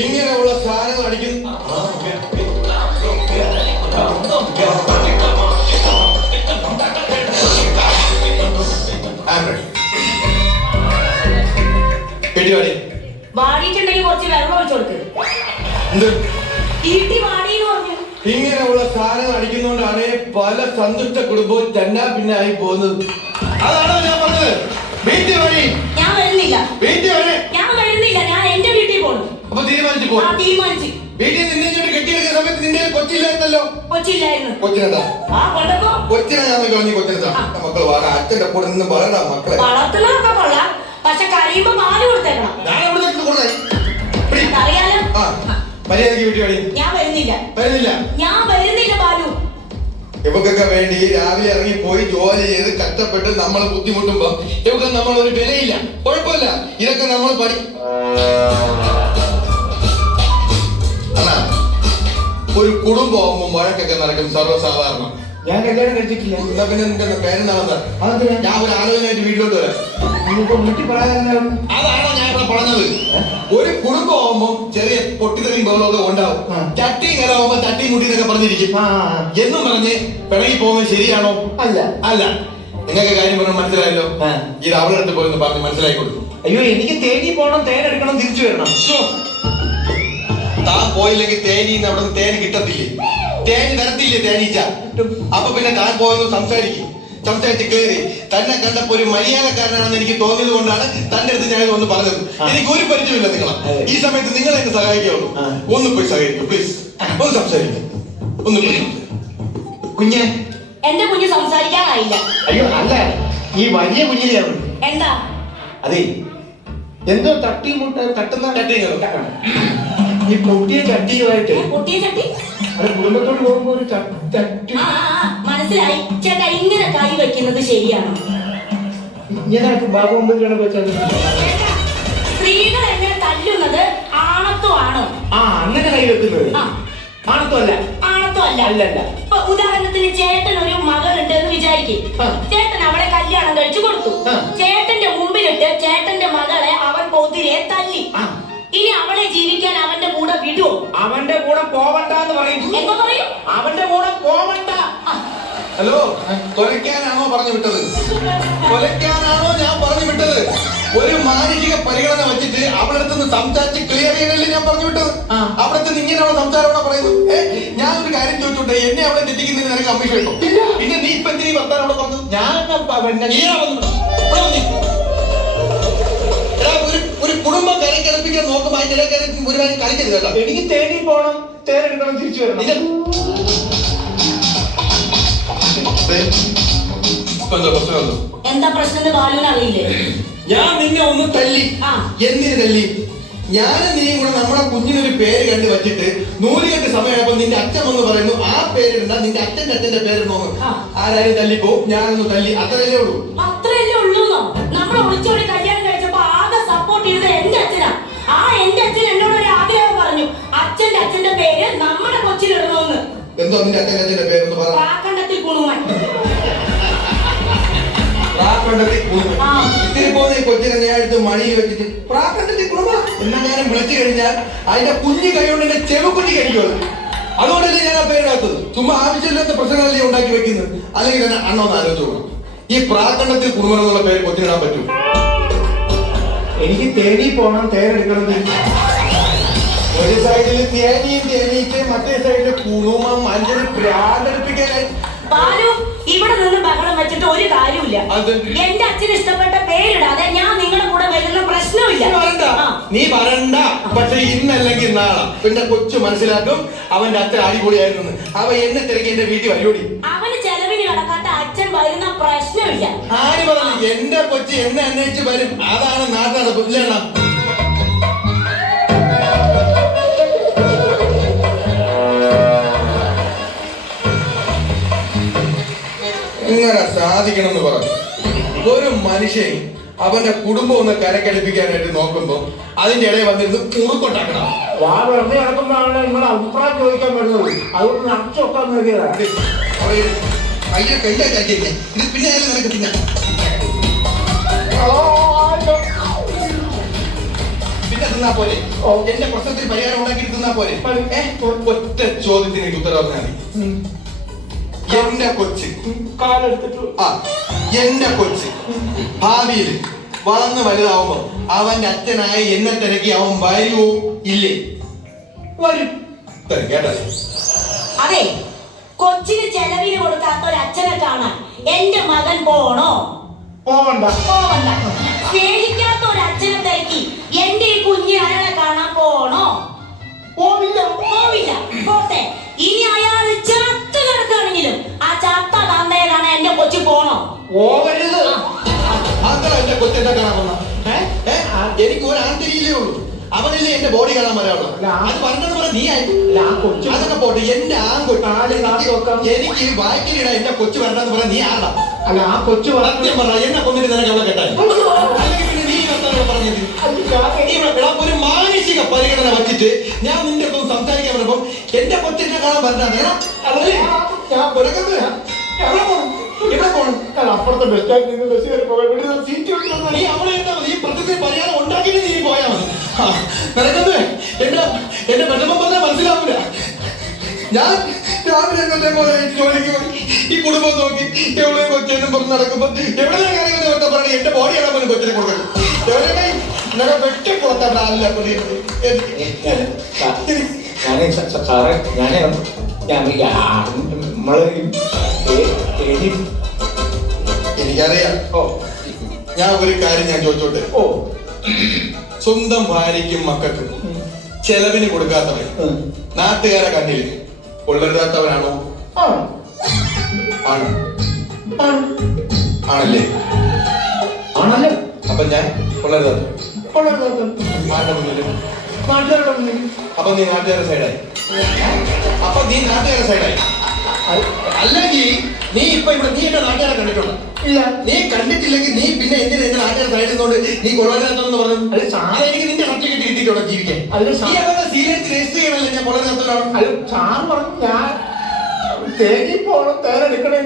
ഇങ്ങനെയുള്ള സാധനങ്ങൾ അടിക്കുന്നു. വാടിയിട്ടുണ്ടെങ്കിൽ കുറച്ച് വെള്ളം ഒഴിച്ചു കൊടുക്ക്. ഇങ്ങനെയുള്ള സാധനങ്ങൾ അടിക്കുന്നോണ്ടാണ് പല സന്തുഷ്ട കുടുംബവും തന്നെ പിന്നെ ആയി പോകുന്നത്. അതാണോ ഞാൻ പറഞ്ഞത്? വീട്ടിൽ വഴി ഞാൻ വരുന്നില്ല. വീട്ടിൽ വരെ ഞാൻ വരുന്നില്ല. ഞാൻ എന്റെ വീട്ടിൽ പോകണം. അപ്പൊ തീരുമാനിച്ചു പോകും. തീരുമാനിച്ചു. വീട്ടിൽ നിന്നെ ഇങ്ങോട്ട് കെട്ടിയെടുക്കുന്ന സമയത്ത് നിന്റെ കൊച്ചില്ലായിരുന്നല്ലോ. കൊച്ചില്ലായിരുന്നു. കൊച്ചിനെന്താ കൊച്ചിനെ ഞാൻ നോക്കി കൊച്ചിനെന്താ മക്കൾ വാങ്ങ അച്ഛന്റെ കൂടെ നിന്ന് പറയടാ മക്കളെ. വളർത്തുന്നതൊക്കെ കൊള്ളാം, പക്ഷെ കരയുമ്പോ പാല് കൊടുത്തേക്കണം. അറിയാലോ. മര്യാദക്ക് വീട്ടിൽ വഴി. ഞാൻ വരുന്നില്ല. വരുന്നില്ല. ഞാൻ വരുന്നില്ല ബാലു. ഇവക്കൊക്കെ വേണ്ടി രാവിലെ ഇറങ്ങി പോയി ജോലി ചെയ്ത് കഷ്ടപ്പെട്ട് നമ്മൾ ബുദ്ധിമുട്ടുമ്പോ ഇവക്ക് നമ്മൾ ഒരു വിലയില്ല. കുഴപ്പമില്ല, ഇതൊക്കെ നമ്മൾ പഠി. അണ്ണാ, ഒരു കുടുംബമാകുമ്പോ വഴക്കൊക്കെ നടക്കും സർവ്വസാധാരണം. ഞാൻ കല്യാണം കഴിച്ചിട്ടില്ല. എന്നാ പിന്നെ നിന്റെ പേരെന്താണെന്ന് ഞാൻ ഒരു ആലോചനയായിട്ട് വീട്ടിലോട്ട് വരാം. അതാണോ ഞാൻ ഇവിടെ പറഞ്ഞത്? ഒരു കുടുംബമാകുമ്പോ ചെറിയ പൊട്ടിത്തെറിയും ബഹളമൊക്കെ ഉണ്ടാവും. ചട്ടിയും കലാവുമ്പോ ചട്ടിയും മുട്ടിന്നൊക്കെ പറഞ്ഞിരിക്കും എന്നും പറഞ്ഞ് പിണങ്ങി പോകുന്നത് ശരിയാണോ? അല്ല. അല്ല. നിങ്ങൾക്ക് കാര്യം പറഞ്ഞാൽ മനസ്സിലായല്ലോ. ഇത് അവളുടെ അടുത്ത് പോയി പറഞ്ഞ് മനസ്സിലാക്കി കൊടുക്കും. അയ്യോ, എനിക്ക് തേനി പോകണം, തേനെടുക്കണം, തിരിച്ചു വരണം. താൻ പോയില്ലെങ്കിൽ തേനീന്ന് അവിടെ നിന്ന് തേന് കിട്ടത്തില്ലേ? തേന് തരത്തില്ലേ തേനീച്ച? അപ്പൊ പിന്നെ താൻ പോയെന്ന് സംസാരിച്ച് കയറി തന്നെ കണ്ടപ്പോ ഒരു മര്യാദക്കാരനാണെന്ന് എനിക്ക് തോന്നിയത് കൊണ്ടാണ് തന്റെ അടുത്ത് ഞാൻ ഒന്ന് പറഞ്ഞത്. എനിക്ക് ഒരു പരിചയമില്ല നിങ്ങളെ. ഈ സമയത്ത് നിങ്ങൾ എന്നെ സഹായിക്കാവുള്ളൂ. ഒന്ന് പോയി സഹായിക്കും പ്ലീസ്. ഒന്ന് സംസാരിക്കും. ഒന്ന് പോയി. കുഞ്ഞെ, എന്റെ കുഞ്ഞ് സംസാരിക്കാനായില്ല. അയ്യോ അല്ല, ഈ വലിയ കുഞ്ഞിനെയാണ്. എന്താ? അതെ, എന്തോ തട്ടുന്ന ഈ പൊട്ടിയ ചട്ടിയുമായിട്ട് അത് കുടുംബത്തോട് പോകുമ്പോ ഒരു തട്ടി. മനസ്സിലായി ചേട്ടാ. ഇങ്ങനെ കൈ വെക്കുന്നത് ശരിയാണോ? ഇങ്ങനെ ബാബു മുമ്പിലാണ് വെച്ചത്. സ്ത്രീകൾ എന്നെ തല്ലുന്നത് ആണത്വമാണോ? അങ്ങനെ കൈ വെക്കുന്നത് ആണത്വമല്ല. ആണത്വമല്ല. അല്ലല്ല. ഇപ്പൊ ഉദാഹരണത്തിന് ചേട്ടൻ ഒരു മകളുണ്ട് എന്ന് വിചാരിക്കും. ചേട്ടൻ അവളെ കല്യാണം കഴിച്ചു കൊടുത്തു. ചേട്ടന്റെ മുമ്പിലിട്ട് ചേട്ടന്റെ മകളെ അവൻ പൊതിരെ തല്ലി. ഇനി അവളെ ജീവിക്കാൻ അവന്റെ കൂടെ വിടുവോ? അവന്റെ കൂടെ പോവണ്ടെന്ന് പറയും. എന്താ പറയും? അവന്റെ കൂടെ പോവണ്ട. ഹലോ, കൊലയ്ക്കാനാണോ പറഞ്ഞു വിട്ടത്? കൊലയ്ക്കാനാണോ ഞാൻ പറഞ്ഞു വിട്ടത്? ഒരു മാനസിക പരിഗണന വെച്ചിട്ട് അവിടെ അടുത്ത് സംസാരിച്ച് ക്ലിയർ ചെയ്യാനല്ലേ ഞാൻ പറഞ്ഞു വിട്ടത്. അവിടുത്തെ ഇങ്ങനെയുള്ള സംസാരം പറയുന്നു. ഞാൻ ഒരു കാര്യം ചോദിച്ചോട്ടെ, എന്നെ അവിടെ തെറ്റിക്കുന്നതിന് നിനക്ക് കമ്മീഷൻ കിട്ടും. പിന്നെ നീ ഇപ്പൊ എന്തിനീ വർത്താനം അവിടെ പറഞ്ഞത്? ഒരു കുടുംബം കരക്കിടപ്പിക്കാൻ നോക്കുമ്പോ അതിന്റെ ഒരു കാര്യം കളിക്കരുത് കേട്ടോ. എനിക്ക് തേനി പോകണം, തേനെടുക്കണം, തിരിച്ചു വരണം. എന്താ പ്രശ്നം? ബാലുവിന് അറിയില്ലേ? ഞാൻ നിന്നെ ഒന്ന് തല്ലി. എന്തിനു തല്ലി? ഞാനും നീയും കൂടെ നമ്മളെ കുഞ്ഞിനൊരു പേര് കണ്ടു വച്ചിട്ട് നൂലുകെട്ട് സമയമായപ്പോ നിന്റെ അച്ഛൻ ഒന്ന് പറയുന്നു ആ പേരിടണ്ട, നിന്റെ അച്ഛന്റെ പേരിടണോ? ആരായാലും തല്ലിപ്പോ. ഞാനൊന്ന് തല്ലി, അത്രയല്ലേ ഉള്ളൂ. അത്രയല്ലേ ഉള്ളൂ. നമ്മളെ ഒളിച്ചോടി കല്യാണം കഴിച്ചപ്പോ ആകെ സപ്പോർട്ട് ചെയ്തത് എന്റെ അച്ഛനാ. എന്റെ അച്ഛൻ എന്നോട് ഒരു ആഗ്രഹം പറഞ്ഞു, അച്ഛന്റെ പേര് നമ്മുടെ കൊച്ചിലിടണമെന്ന്. എന്തോ നിന്റെ അച്ഛന്റെ പേരെന്ന് പറ. പ്രാക്കണ്ടത്തിൽ കുണുമൻ. ഇത്തിരി പോകുന്ന ഈ കൊച്ചിനെ ഞാൻ എടുത്ത് മണിയിൽ വെച്ചിട്ട് പ്രാക്കണ്ടത്തിൽ കുണുമ എന്നാ ഞാൻ വിളിച്ചു കഴിഞ്ഞാൽ അതിന്റെ കുഞ്ഞു കൈകൊണ്ട് എന്റെ ചെറുകുഞ്ഞി കഴിക്കുള്ളൂ. അതുകൊണ്ടല്ലേ ഞാൻ ആ പേരിടാത്തത്. ചുമ്മാ ആവശ്യമില്ലാത്ത പ്രശ്നങ്ങളല്ലേ ഉണ്ടാക്കി വെക്കുന്നത്. അല്ലെങ്കിൽ തന്നെ അണ്ണൊന്ന് ആലോചിച്ചു പോകണം. ഈ പ്രാക്കണ്ടത്തിൽ കുണുമൻ എന്നുള്ള പേര് കൊച്ചിനിടാൻ പറ്റും? എനിക്ക് തേനി പോകണം, തേനെടുക്കണം. ഒരു സൈഡിൽ തേനീക്ക് മറ്റേ സൈഡിൽ കുണുമം അഞ്ചൊരു പ്രാണ്ടടിപ്പിക്കാനായി. ബാലു, ഇവിടെ നിന്ന് ബഹളം വെച്ചിട്ട് ഒരു കാര്യമില്ല. എന്റെ അച്ഛന് ഇഷ്ടപ്പെട്ട പേരിടാതെ ഞാൻ നിങ്ങളുടെ കൂടെ വരുന്ന പ്രശ്നമില്ല. നീ വരണ്ട. പക്ഷെ ഇന്നല്ലെങ്കിൽ നാളെ പിന്നെ കൊച്ചു മനസ്സിലാക്കും അവന്റെ അച്ഛൻ അടിപൊളിയായിരുന്നു. അവ എന്നെ തിരക്കി എന്റെ വീട്ടിൽ വരൂടി. അവന് ചെലവിന് കിടക്കാത്ത അച്ഛൻ വരുന്ന പ്രശ്നമില്ല. ആര് പറഞ്ഞു? എന്റെ കൊച്ചു എന്നെ അന്വേഷിച്ച് വരും. അതാണ് നാട്ടടപ്പ്. ഇല്ല, ഇങ്ങനെ സാധിക്കണം എന്ന് പറഞ്ഞു. ഒരു മനുഷ്യൻ അവന്റെ കുടുംബം ഒന്ന് കരക്കടിപ്പിക്കാനായിട്ട് നോക്കുമ്പോ അതിന്റെ ഇടയിൽ വന്നിരുന്ന് കുറുക്കൊണ്ടാക്കണം. വെറുതെ നടക്കുമ്പോഴാണ് നിങ്ങൾ അഭിപ്രായം ചോദിക്കാൻ വരുന്നത്. അതുകൊണ്ട് നടച്ചൊക്കാൻ നോക്കിയതാണ്. ഇത് പിന്നെ നിനക്ക് പിന്നെ തന്നാ പോലെ ഓ. എന്റെ പ്രശ്നത്തിന് പരിഹാരം ഉണ്ടാക്കി തന്നാ പോലെ മതി. ഒറ്റ ചോദ്യത്തിന് എനിക്ക് ഉത്തരം പറഞ്ഞാൽ മതി. എന്റെ കൊച്ച് കാലെടുത്തിട്ടു. ആ എന്റെ കൊച്ച് ഭാവിയിൽ വളർന്ന് വലുതാവുമ്പോ അവന്റെ അച്ഛനായ എന്നെ തിരക്കി അവൻ വരുവോ ഇല്ലേ? വരും. കേട്ടല്ലേ? അതെ, കൊച്ചിന് ചെലവിന് കൊടുക്കാത്ത ഒരു അച്ഛനെ കാണാൻ എന്റെ മകൻ പോണോ? പോവണ്ട. പോവണ്ട. സ്നേഹിക്കാത്ത ഒരു അച്ഛനെ തിരക്കി എന്റെ ഈ കുഞ്ഞ് അയാളെ കാണാൻ പോണോ? പോവില്ല. പോവില്ല. പോട്ടെ. ഇനി അയാൾ ചത്ത് കിടക്കുകയാണെങ്കിലും ആ ചത്ത തന്തയെ കാണാൻ എന്റെ കൊച്ചു പോണോ? പോവരുത്. അത്ര എന്റെ കൊച്ചെന്നെ കാണാൻ വന്ന എനിക്ക് ഒരു ആന്തരിയിലേ ഉള്ളൂ. അവനല്ലേ എന്റെ ബോഡി കാണാൻ വരാനുള്ളൂ. അത് പറഞ്ഞത് പോലെ നീ ആയി. അതൊക്കെ പോട്ടെ. എന്റെ എനിക്ക് വായിക്കലിടാ എന്റെ കൊച്ചു വരണ്ടെന്ന് പറയാൻ നീ ആരാ? അല്ല, ആ കൊച്ചു സത്യം പറ, എന്നെ കൊന്നിട്ട് നിനക്ക് അവളെ കെട്ടായി. അല്ലെങ്കിൽ പിന്നെ നീ പറഞ്ഞത് ഒരു മാനസിക പരിഗണന വച്ചിട്ട് ഞാൻ നിന്റെ ഒപ്പം സംസാരിക്കാൻ പറഞ്ഞപ്പോ എന്റെ കൊച്ചിനെ കാണാൻ പറഞ്ഞാണ്. അപ്പുറത്തെ ബസ് സ്റ്റാൻഡിൽ നിന്ന് ബസ് കയറി പോകാൻ വേണ്ടി സീറ്റ് കിട്ടുന്നു. നീ അവിടെ ഈ പ്രകൃതി പരിഹാരം ഉണ്ടാക്കിയിട്ട് നീ പോയാ മതി. നിനക്കത് എന്റെ പെണ്ണപ്പം പറഞ്ഞാൽ മനസ്സിലാവില്ല. ഞാൻ രാവിലെ ജോലിക്ക് പോയി ഈ കുടുംബം നോക്കി എവിടെ കൊച്ചെന്നും പറഞ്ഞ് നടക്കുമ്പോ എവിടെ കാര്യങ്ങൾ പറഞ്ഞ് എന്റെ ബോഡിയാണ് പോലും കൊച്ചിനെ കൊടുക്കുന്നത്. എവിടെ വെട്ടി പുറത്താ അല്ല സാറേ, എനിക്കറിയാം. ഓ, ഞാൻ ഒരു കാര്യം ഞാൻ ചോദിച്ചോട്ടെ. ഓ, സ്വന്തം ഭാര്യയ്ക്കും മക്കൾക്കും ചെലവിന് കൊടുക്കാത്തവൻ നാട്ടുകാരെ കണ്ണിൽ കൊള്ളരുതാത്തവനാണോ? ആണ്. ആണല്ലേ? ആണല്ലോ. അപ്പൊ ഞാൻ കൊള്ളരുതാത്ത നാട്ടുകാരുടെ മുന്നിൽ. അപ്പൊ നീ നാട്ടുകാരുടെ സൈഡായി. അല്ലെങ്കിൽ നീ ഇപ്പൊ ഇവിടെ നീ എന്റെ നാട്ടുകാരെ കണ്ടിട്ടുണ്ടോ? ഇല്ല. നീ കണ്ടിട്ടില്ലെങ്കിൽ നീ പിന്നെ എന്തിനാ എന്റെ നാട്ടുകാരെ സൈഡിൽ നിന്നുകൊണ്ട് നീ കൊള്ളരുതാത്തെന്ന് പറഞ്ഞു? എനിക്ക് നിന്റെ സർട്ടിഫിക്കറ്റ് കിട്ടിയിട്ടുണ്ടോ ജീവിക്കാൻ? നീ അവരുടെ സീരിയസ് രജിസ്റ്റർ ചെയ്യണല്ലേ ഞാൻ കൊള്ളരുതാത്തവരാണ്? അത് സാറ് പറഞ്ഞു ഞാൻ തേങ്ങി പോകണം, തേനെടുക്കണം.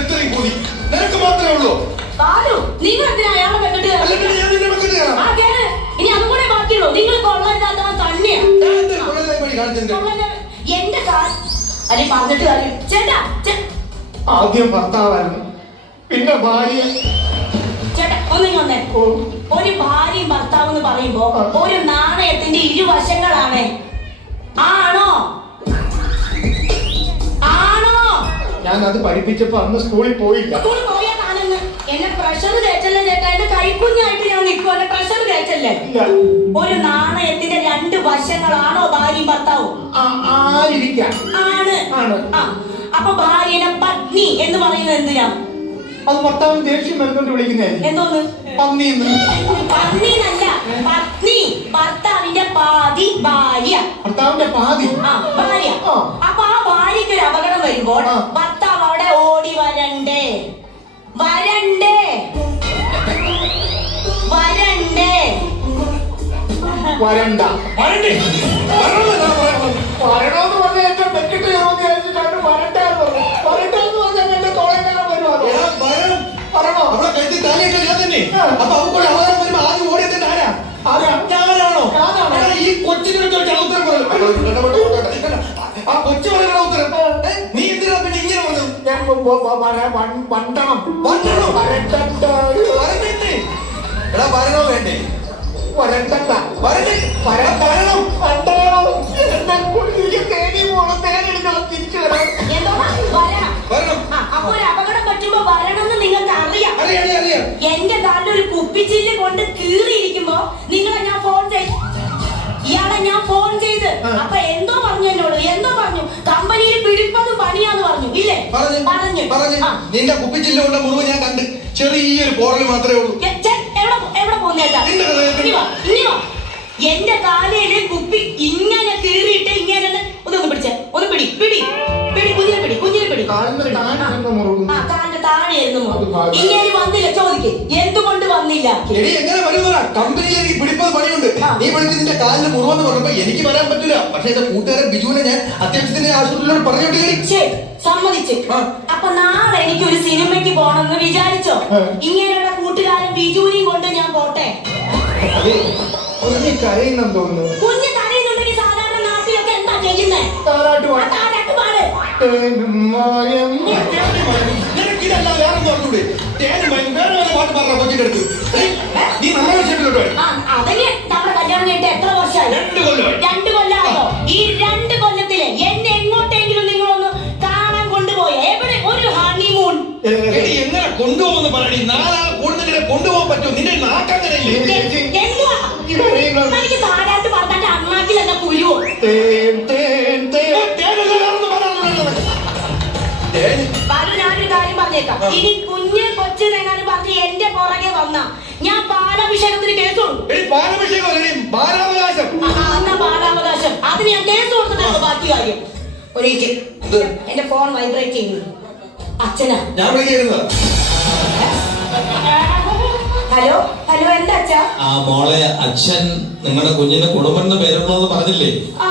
ഇത്രയും കൂടി നിനക്ക് മാത്രമേ ഉള്ളൂ. നിങ്ങൾ എന്തിനാ അയാളെ വെക്കിട്ട്? അല്ലെങ്കിൽ ഞാൻ നിന്നെ വെക്കുന്നത് കാണാം. ഇനി അതും കൂടെ ബാക്കിയുള്ളൂ. നിങ്ങൾ കൊള്ളരുതാത്തവൻ തന്നെയാണ്. എന്റെ അല്ലെ പറഞ്ഞിട്ട് കാര്യം ചേട്ടാ. ആദ്യം ഭർത്താവായിരുന്നു, പിന്നെ ഭാര്യ. ചേട്ടാ ഒന്നേ, ഒരു ഭാര്യയും ഭർത്താവ് എന്ന് പറയുമ്പോ ഒരു നാണയത്തിന്റെ ഇരുവശങ്ങളാണ്. ആണോ? ഞാൻ അത് പഠിപ്പിച്ചപ്പോ അന്ന് സ്കൂളിൽ പോയില്ല. സ്കൂളിൽ പോയാ കാണുന്നു. എന്നെ പ്രഷർ കയറ്റല്ലേ ചേട്ടാ? എന്റെ കൈക്കുഞ്ഞായിട്ട് ഞാൻ നിൽക്കും. എന്നെ പ്രഷർ കയറ്റല്ലേ? ഒരു നാണയത്തിന്റെ രണ്ട് വശങ്ങളാണോ ഭാര്യയും ഭർത്താവും? ആയിരിക്കാം. ആണ്. അപ്പൊ ഭാര്യനെ പത്നി എന്ന് പറയുന്നത് എന്തിനാ? അത് ഭർത്താവിന് ദേഷ്യം വരുന്നുണ്ട് വിളിക്കുന്നേ. എന്തോന്ന്? പന്നീന്ന്. പന്നീന്നല്ല, പത്നി. ഭർത്താവിന്റെ പാതി ഭാര്യ. ഭർത്താവിന്റെ പാതി ഭാര്യ. അപ്പൊ ആ ഭാര്യയ്ക്ക് ഒരു അപകടം വരുമ്പോൾ ഭർത്താവ് അവിടെ ഓടി വരണ്ടേ? വരണ്ടേ? വരണ്ടേ? വരണ്ട. വരണോന്ന് പറഞ്ഞ ഏറ്റവും വെക്കിട്ട് കയറുമെന്ന് വിചാരിച്ചിട്ടാണ് വരണ്ടെന്ന് പറഞ്ഞു. വരണ്ടെന്ന് പറഞ്ഞാൽ എന്റെ തോളെങ്ങനെ വരുമോ? വരണോ? അവിടെ കഴുത്തി താലിയിട്ട് ഞാൻ തന്നെ. അപ്പൊ അവർക്ക് അപകടം വരുമ്പോ ആദ്യം ഓടിയെത്തിട്ട് ആരാ? ഞാനാണോ? ഈ കൊച്ചിനെ ഉത്തരം പറഞ്ഞു. ആ കൊച്ചു പറയുന്ന ഉത്തരം നീ എന്തിനാ പിന്നെ ഇങ്ങനെ പറഞ്ഞു? എടാ വരണോ വേണ്ടേ? വരണ്ട. വരണം. അപ്പൊ ഒരു അപകടം പറ്റുമ്പോ വരണമെന്ന് നിങ്ങൾക്ക് അറിയാം. എന്റെ കാലിൽ ഒരു കുപ്പിച്ചില്ല് കൊണ്ട് കീറിയിരിക്കുമ്പോ ഇയാളെ ഞാൻ ഫോൺ ചെയ്ത് അപ്പൊ എന്തോ പറഞ്ഞു എന്നോട്. എന്തോ പറഞ്ഞു? കമ്പനിയിൽ പിടിപ്പതും പണിയാന്ന് പറഞ്ഞു. ഇല്ലേ? പറഞ്ഞു. നിന്റെ കുപ്പിച്ചില്ല കൊണ്ട് മുറിവ് ഞാൻ കണ്ട്. ചെറിയൊരു പോറൽ മാത്രമേ ഉള്ളൂ. എവിടെ പോകുന്നേട്ടാ? എന്റെ കാലയില് കുപ്പി ഇങ്ങനെ കീറിയിട്ട് ഇങ്ങനെ ഒന്ന് പിടിച്ചേ. ഒന്ന് പിടി. കുഞ്ഞിനെ പിടി. കാലിന്റെ താഴെയായിരുന്നു. ഇങ്ങനെ വന്നില്ല. ചോദിക്കേ എന്തുകൊണ്ട് വന്നില്ല? എങ്ങനെ വരുന്നതാ? കമ്പനിയിൽ എനിക്ക് പിടിപ്പത് പണിയുണ്ട്. നീ വിളിച്ച് നിന്റെ കാലിന് മുറിവെന്ന് പറഞ്ഞപ്പോ എനിക്ക് വരാൻ പറ്റില്ല. പക്ഷെ എന്റെ കൂട്ടുകാരൻ ബിജുവിനെ ഞാൻ അത്യാവശ്യത്തിന്റെ ആശുപത്രിയിലോട് പറഞ്ഞോട്ട് സമ്മതിച്ചു. അപ്പൊ നാളെ എനിക്ക് ഒരു സിനിമയ്ക്ക് പോണെന്ന് വിചാരിച്ചോ? ഇങ്ങനെയുള്ള കൂട്ടുകാരൻ ബിജുവിനെയും കൊണ്ട് ഞാൻ പോട്ടെ? കുഞ്ഞി കരയുന്നെന്ന് തോന്നുന്നു. കുഞ്ഞ് കരയുന്നുണ്ടെങ്കിൽ സാധാരണ നാട്ടിലൊക്കെ എന്താ ചെയ്യുന്നേ? താരാട്ട് ആ പാട്. താരാട്ട് പാട്. തേനും മായം. നിനക്ക് ഇതല്ല വേറെ പറഞ്ഞൂടെ? തേനും മയനും വേറെ വല്ല പാട്ട് പറഞ്ഞ കൊച്ചിന്റെ അടുത്ത്. നീ നമ്മളെ വിഷയത്തിലോട്ട് ആ, അവന് നമ്മുടെ കല്യാണം കഴിഞ്ഞിട്ട് എത്ര വർഷമായി? 2 കൊല്ലമായി. 2 കൊല്ലമാണോ? ഈ 2 കൊല്ലത്തില് എന്നെ എങ്ങോട്ടെങ്കിലും നിങ്ങളൊന്ന് കാണാൻ കൊണ്ടുപോയോ? എവിടെ ഒരു ഹണിമൂൺ? എടി എങ്ങനെ കൊണ്ടുപോകുന്ന പറയടി? 4 ആൾ കൂടുതൽ കൊണ്ടുപോകാൻ പറ്റുമോ? നിന്റെ നാക്കങ്ങനെയില്ലേ? എന്തുവാ? എനിക്ക് താരാട്ട് പറഞ്ഞാൽ അണ്ണാക്കിലല്ല കുരുവോ? തേൻ തേൻ തേൻ. തേനല്ല വേറൊന്നും പറയാനുള്ളത്. തേൻ ബാലു, ഞാനൊരു കാര്യം പറഞ്ഞേക്കാം. ഇനി കുഞ്ഞ് കൊച്ചിനെങ്ങാനും പറഞ്ഞ് എന്റെ പുറകെ വന്ന ഞാൻ പാലാഭിഷേകത്തിന് കേസ് കൊടുക്കും. എടി പാലഭിഷേകം അല്ലടി, ബാലാവകാശം. എന്നാ പാലാവകാശം അതിന് ഞാൻ കേസ് കൊടുത്തിട്ടുണ്ട്. ബാക്കി കാര്യം ഒരിക്കൽ എന്റെ ഫോൺ വൈബ്രേറ്റ് ചെയ്യുന്നു. അച്ഛനാ. ഞാൻ വിളിക്കുന്നത് ഹലോ ഹലോ, എന്താ അച്ഛാ? ആ മോളെ, അച്ഛൻ നിങ്ങളുടെ കുഞ്ഞിന് കുടുംബന്റെ പേരുള്ളതെന്ന് പറഞ്ഞില്ലേ? ആ,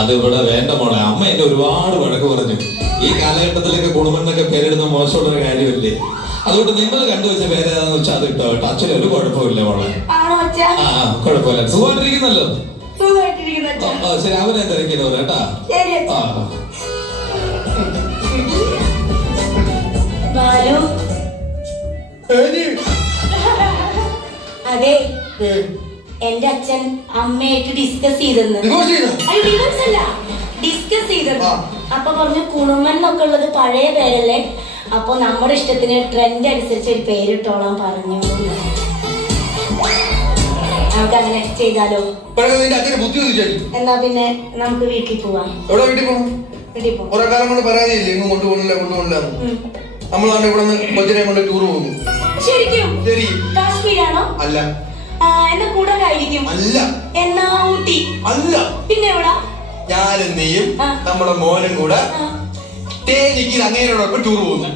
അത് ഇവിടെ വേണ്ട മോളെ. അമ്മ എന്നെ ഒരുപാട് വഴക്ക് പറഞ്ഞു. ഈ കാലഘട്ടത്തിലൊക്കെ കുടുംബനൊക്കെ പേരിടുന്ന മോശമുള്ള കാര്യമല്ലേ. അതുകൊണ്ട് നിങ്ങൾ കണ്ടുവച്ച പേരേതാന്ന് വെച്ചാൽ അത് ഇട്ടോ കേട്ടോ. അച്ഛന് ഒരു കുഴപ്പമില്ല മോളെ. ആണോ അച്ഛാ? ആ, കുഴപ്പമില്ല. സുഖമായിട്ടിരിക്കുന്നല്ലോ. സുഖമായിട്ടിരിക്കുന്നു അച്ഛാ. ശരി, അവനെ തിരക്കില്ലോ കേട്ടാ. ശരി ആ. അച്ഛാ. ബാലു, അതെ, എന്റെ അച്ഛൻ അമ്മയായിട്ട് ഡിസ്കസ് ചെയ്തെന്ന്. അയ്യോ, ഡിവോഴ്സ് അല്ല, ഡിസ്കസ് ചെയ്തെന്ന്. അപ്പൊ പറഞ്ഞു കുണുമൻ എന്നൊക്കെ ഉള്ളത് പഴയ പേരല്ലേ, അപ്പൊ നമ്മുടെ ഇഷ്ടത്തിന് ട്രെൻഡ് അനുസരിച്ച് ഒരു പേരിട്ടോളാൻ പറഞ്ഞു. നമുക്ക് അങ്ങനെ ചെയ്താലോ? നിന്റെ അച്ഛന് ബുദ്ധി ചോദിച്ചാൽ എന്നാ പിന്നെ നമുക്ക് വീട്ടിൽ പോവാം. എവിടെ വീട്ടിൽ പോകണം? വീട്ടിൽ പോവാം. കുറെ കാലം കൊണ്ട് പരാതിയില്ലേ ഇങ്ങും കൊണ്ടുപോകണില്ല. നമ്മളാണ് ഇവിടെ നിന്ന് കൊച്ചിനെ കൊണ്ട് ടൂർ പോകുന്നു. ശരിക്കും? ശരി. കാശ്മീരാണോ? അല്ല. എന്നാ കൂടലായിരിക്കും. അല്ല. എന്നാ ഊട്ടി? അല്ല. പിന്നെ എവിടാ? ഞാനും നീയും നമ്മുടെ മോനും കൂടെ തേനിക്ക് അങ്ങേരോടൊപ്പം ടൂർ പോകുന്നു.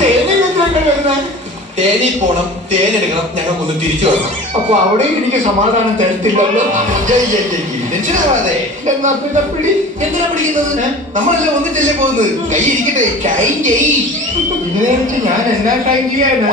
തേനിൽ എന്തൊക്കെ വരുന്നത്? തേനി പോണം, തേനെടുക്കണം, ഞങ്ങൾക്കൊന്ന് തിരിച്ചു വരണം. അപ്പൊ അവിടെയും എനിക്ക് സമാധാനം തരത്തില്ലല്ലോ. ടെൻഷനാവാതെ. എന്നാ പിന്നെ പിടി. എന്തിനാ പിടിക്കുന്നത്? നമ്മളെല്ലാം ഒന്നിട്ടല്ലേ പോകുന്നത്. കൈ ഇരിക്കട്ടെ. കൈ ഇതിനെ വെച്ച് ഞാൻ എന്നാ ടൈം ചെയ്യാനാ?